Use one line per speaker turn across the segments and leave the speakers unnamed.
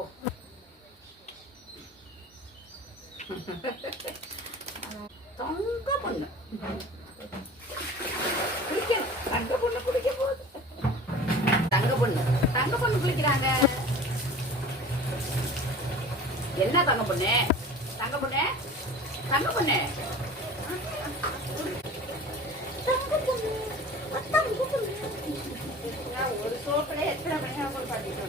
போ. தங்க பொண்ணு. குளிக்க தங்க பொண்ணு குளிக்க போகுது. தங்க பொண்ணு. தங்க பொண்ணு குளிக்கிறாங்க. என்ன தங்க பொண்ணு? தங்க பொண்ணு? தங்க பொண்ணு? ஒரு சோப்புல எத்தனை மணி நேரம் பாட்டிட்டு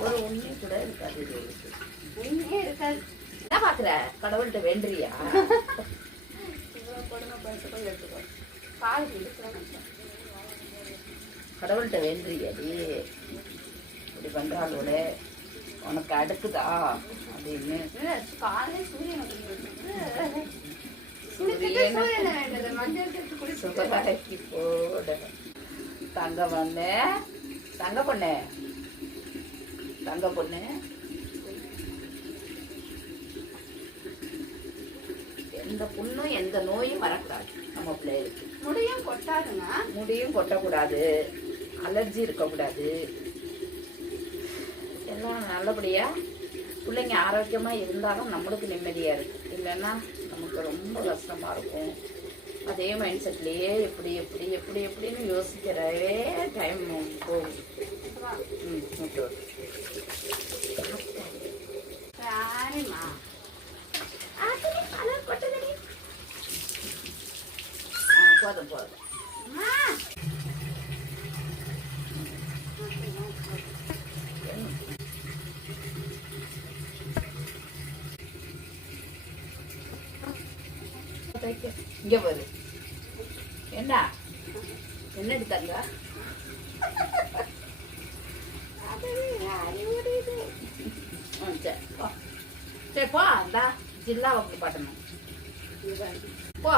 ஒரு உண்மை கூட இருக்காது இது இவளுக்கு.
உண்மையே இருக்காது
என்ன பாக்குற கடவுள்கிட்ட வேண்டுறியா
இவ்வளோ கொடுமை படுத்து போய் எடுத்துக்கோ காலுக்கு இருக்கிற மட்டும்
கடவுள்கிட்ட வேண்டுறியாடி இப்படி பண்றாளோட உனக்கு அடுக்குதா அப்படின்னு. சுகராக்கி போட. தங்க பொண்ணு. தங்க பொண்ணு. தங்க பொண்ணு. எந்த புண்ணும் எந்த நோயும் வரக்கூடாது. நம்ம பிள்ளைகளுக்கு.
முடியும் கொட்டாதுங்க.
முடியும் கொட்டக்கூடாது. அலர்ஜி இருக்கக்கூடாது. எல்லாம் நல்லபடியா பிள்ளைங்க ஆரோக்கியமா இருந்தாலும் நம்மளுக்கு நிம்மதியா இருக்கு. இல்லைன்னா நமக்கு ரொம்ப கஷ்டமா இருக்கும். அதே மைண்ட் செட்லயே எப்படி எப்படி எப்படி எப்படின்னு யோசிக்கிறவே டைம் போகும். ம் ஓகே ஓகே
சரிம்மா.
போதும் போதும்
அம்மா
இங்க பாரு என்ன என்ன எடுத்தாங்க சரி போ சரி ஜில்லா வந்து போ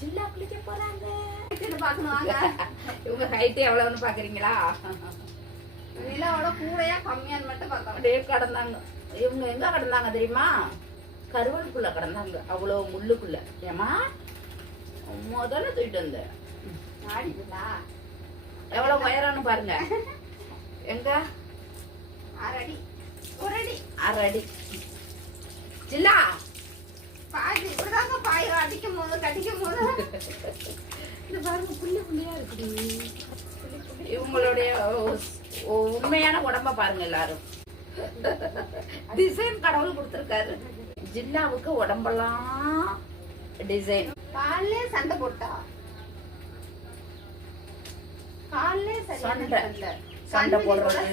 ஜில்லா குளிக்க போறாங்க.
பார்க்கணும் வாங்க.
இவங்க ஹைட்டு எவ்வளவுன்னு பாக்குறீங்களா?
நிலாவோட கூடையா கம்மியான்னு மட்டும் பார்த்தோம்
அப்படியே கடந்தாங்க. இவங்க எங்க கடந்தாங்க தெரியுமா? கருவலுக்குள்ள கடந்தாங்க. அவ்வளவு முள்ளுக்குள்ள. ஏமா முதல்ல தூக்கிட்டு வந்தேன்
ஆடிங்களா
எவ்வளவு உயரம்னு பாருங்க. எங்க?
அடி ஒரு அடி.
அரை அடி ஜில்லா!
பாய் இப்படிதாங்க பாய் அடிக்கும் போது கடிக்கும் போது
இது பாருங்க புள்ளி புள்ளியா இருக்குடி. இவங்களுடைய உண்மையான உடம்ப பாருங்க எல்லாரும். டிசைன் கடவுள் கொடுத்திருக்காரு. ஜில்லாவுக்கு உடம்பெல்லாம் டிசைன்
காலையிலே சண்டை போட்டா? சரியான
சண்டை.
சண்டை.
போடுறது.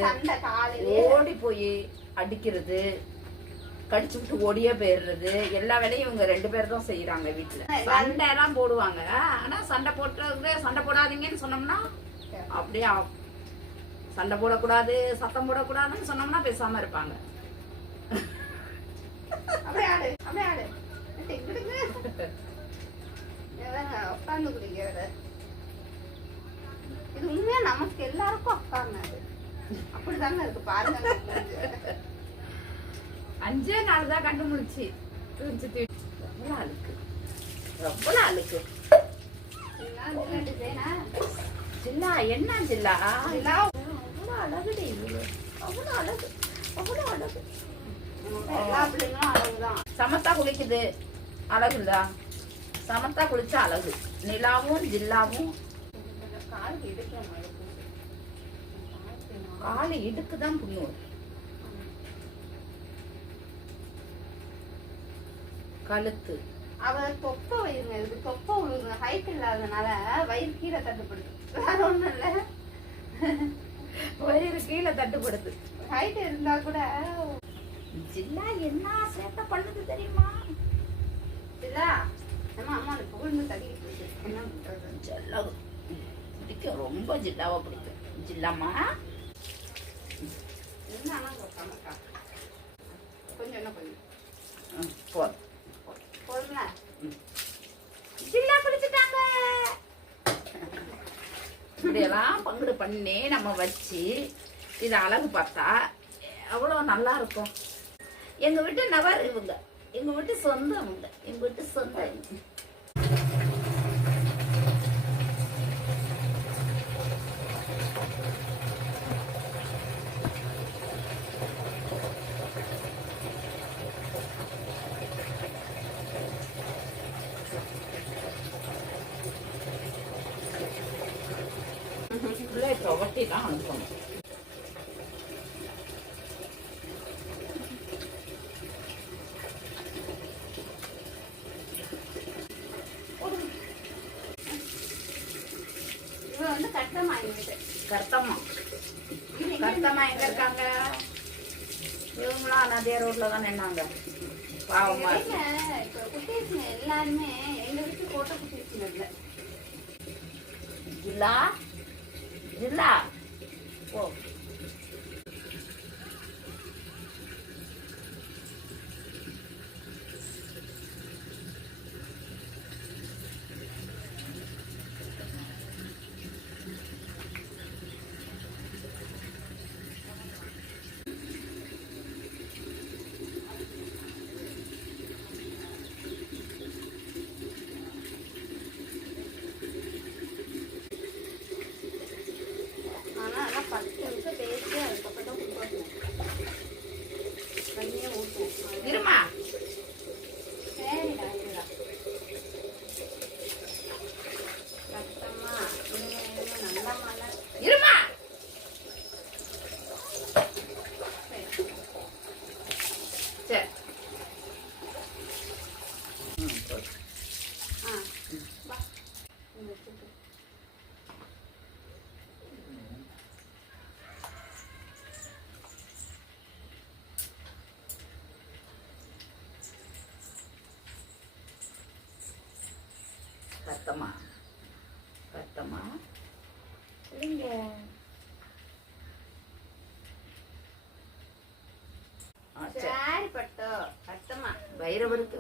ஓடி போய் அடிக்கிறது. கடிச்சு விட்டு ஓடியே போயிடுறது. எல்லா வேலையும் இவங்க ரெண்டு பேர் தான் செய்யறாங்க வீட்டுல சண்டை எல்லாம் போடுவாங்க. ஆனா சண்டை போட்டுறது சண்டை போடாதீங்கன்னு சொன்னோம்னா அப்படியே சண்டை போடக்கூடாது சத்தம் போடக்கூடாதுன்னு சொன்னோம்னா பேசாம இருப்பாங்க.
உட்காந்து குடிக்கிறது இது உண்மையா நமக்கு எல்லாருக்கும் உட்காந்து அப்படிதாங்க இருக்கு பாருங்க.
அஞ்சே நாள் தான் கண்டு முடிச்சு ரொம்ப அழுக்கு ரொம்ப
டிசைனா
ஜில்லா என்ன ஜில்லா. அவ்வளோ அழகுடி இவளு. அவ்வளோ அழகு. அவ்வளோ அழகு.
எல்லா பிள்ளைங்களும் அழகுதான்
சமத்தா குளிக்குது. அழகுதா சமத்தா குளிச்சா அழகு. நிலாவும் ஜில்லாவும். காலு இடுக்கு தான் புண்ணு கழுத்து.
அவ தொப்பை வைங்க இதுக்கு தொப்பை விழுங்க ஹைட் இல்லாதனால வயிறு கீழே தட்டுப்படுது. வேற ஒண்ணும் இல்ல.
வயிறு கீழே தட்டுப்படுது.
ஹைட் இருந்தா கூட
ஜில்லா என்ன சேட்டை பண்ணுது தெரியுமா?
இல்ல நம்ம அம்மா அந்த புகழ்ந்து இருக்கு. என்ன பண்றது?
ஜில்லா. பிடிக்கும் ரொம்ப ஜில்லாவை பிடிக்கும். ஜில்லாமா?
என்ன ஆனா சமைக்கா கொஞ்சம் என்ன கொஞ்சம்
போதும் பங்குடு பண்ணி நம்ம வச்சு இதை அழகு பார்த்தா அவ்வளோ நல்லா இருக்கும். எங்கள் வீட்டு நபர் இவங்க. எங்கள் வீட்டு சொந்தம் இவங்க. எங்கள் வீட்டு சொந்தம் அனுப்பணும்
இவ வந்து வாங்கிட்டு
கர்த்தம்மா கர்த்தம்மா எங்க இருக்காங்க இவங்களாம் நதியா ரோட்ல தான் நின்னாங்க பாவமா.
இப்ப குட்டீஸுங்க எல்லாருமே எங்க வீட்டு போட்ட குட்டீஸுங்க இல்ல
ஜில்லா ஜில்லா ஓ
ஆனா எல்லாம் பத்து நிமிஷம் பேசி அதுக்கப்புறம் தான் கொடுக்கணும் தண்ணியே ஊற்றும்
இருமா
சரிடா இருடா கஷ்டமா இருங்க இருங்க நல்லா மழை
இருமா
சரி
சரி ம், போதும்.
ஆ வா இங்க வச்சுட்டு
கர்த்தம்மா கர்த்தம்மா இல்லைங்க சரி.
பட்டோ கஷ்டமா
பைரவருக்கு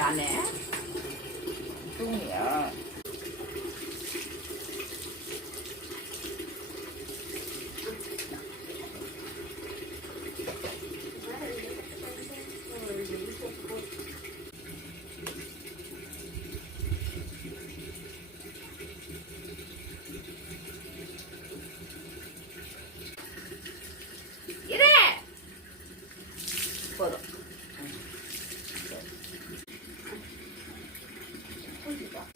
안에 뚱이야. Thank
you,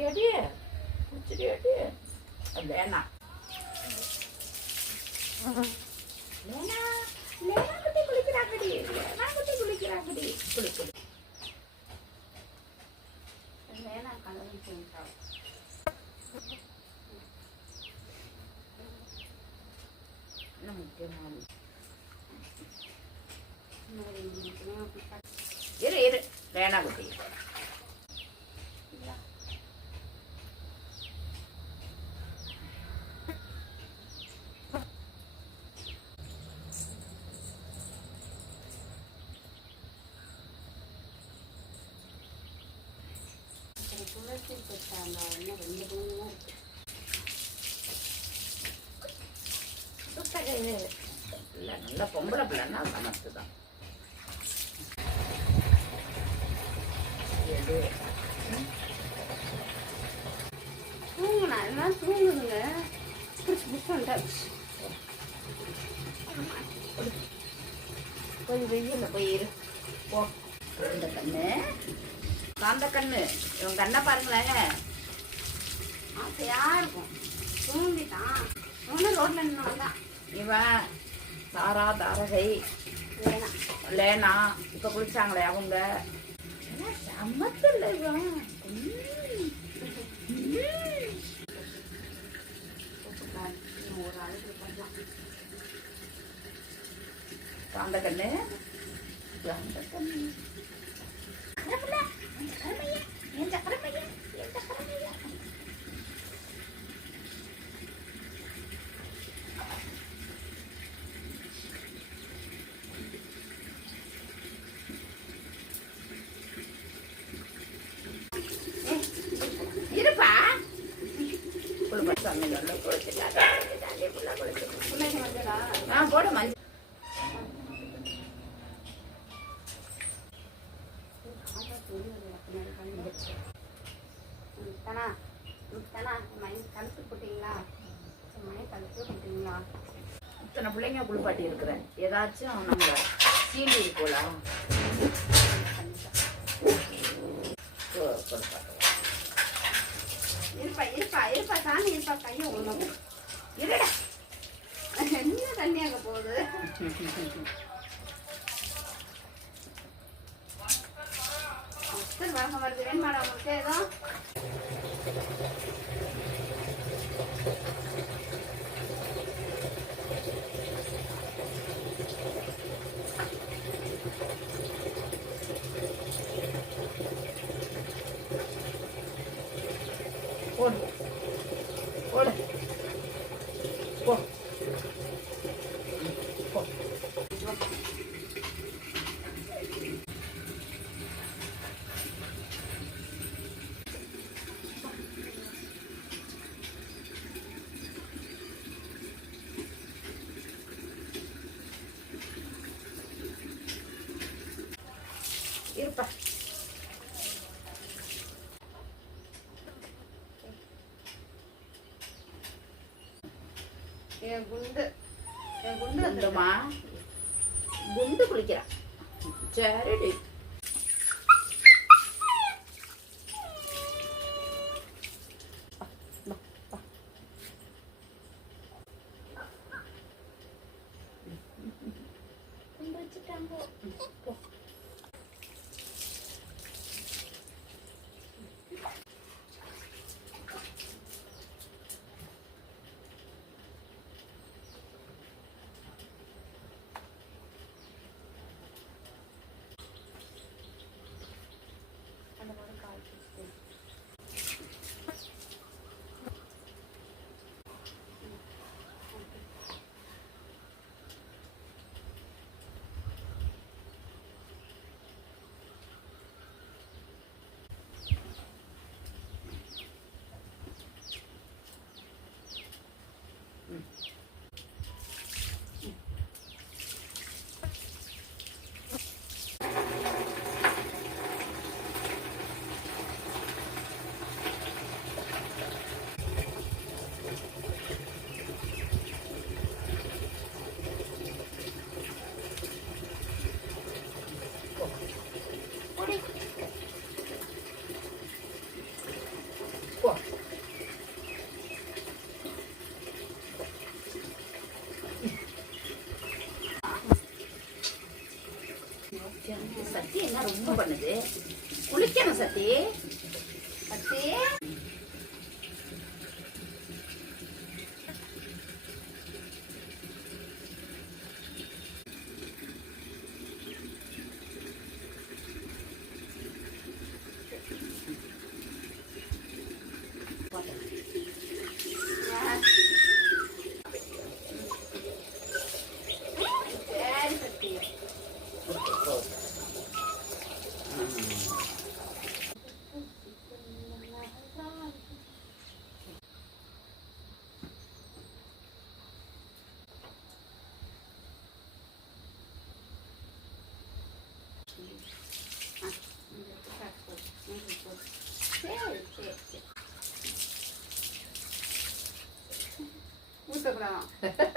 குளிச்சிட்டியாடி அது வேணாம் லேனா லேனா குட்டி குளிக்கிறாங்கடி லேனா குட்டி குளிக்கிறாங்கடி குளி குளி
லேனா கலந்து
முக்கியமான இரு இரு லேனா குட்டி
இன்னும் ரெண்டு மூணு
இல்லை நல்ல பொம்பளை பிள்ளைன்னா சமத்து தான்
தூங்குனா எல்லாம் தூங்குதுங்க புடிச்சு புடிச்சு வந்துட்டாச்சு
போய் வெயில்ல போய் போ. இந்த கண்ணு. காந்த கண்ணு. இவன் கண்ணை பாருங்களேன்.
ஆசையா இருக்கும். தூங்கிட்டான். அவனும் ரோட்ல நின்று தான்
இவன் தாரா தாரகை. லேனா. இப்ப குளிச்சாங்களே அவங்க. சமத்துல இவன்.
ஒரு ஆளுக்கு பண்ணலாம்
காந்த கண்ணு. காந்த கண்ணு.
Okay. கழுத்து போட்டீங்களா? மைண்ட் கழுத்து போட்டீங்களா?
இத்தனை பிள்ளைங்க குளிப்பாட்டி இருக்கிறேன் ஏதாச்சும் நம்ம சீண்டி இருக்கலாம்
இருப்பா இருப்பா இருப்பா சாமி இருப்பா கையை ஒண்ணும்
இருடா.
என்ன தண்ணி அங்க போகுது? வருது. வேணுமாடா உங்களுக்கு ஏதோ? என் குண்டு. என் குண்டு வந்துருமா
குண்டுமா குண்டு குளிக்கிறா. சரிடி குண்டு வச்சுட்டாங்க போ.
அந்த மாதிரி கால் பிடிச்சிட்டு.
சத்தி என்ன ரொம்ப பண்ணுது? குளிக்கணும் சத்தி
சத்தி
对。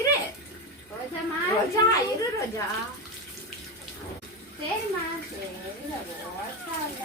இரு
ரோஜாமா
ரோஜா இரு ரோஜா
சரிம்மா சரி ரோஜா இல்ல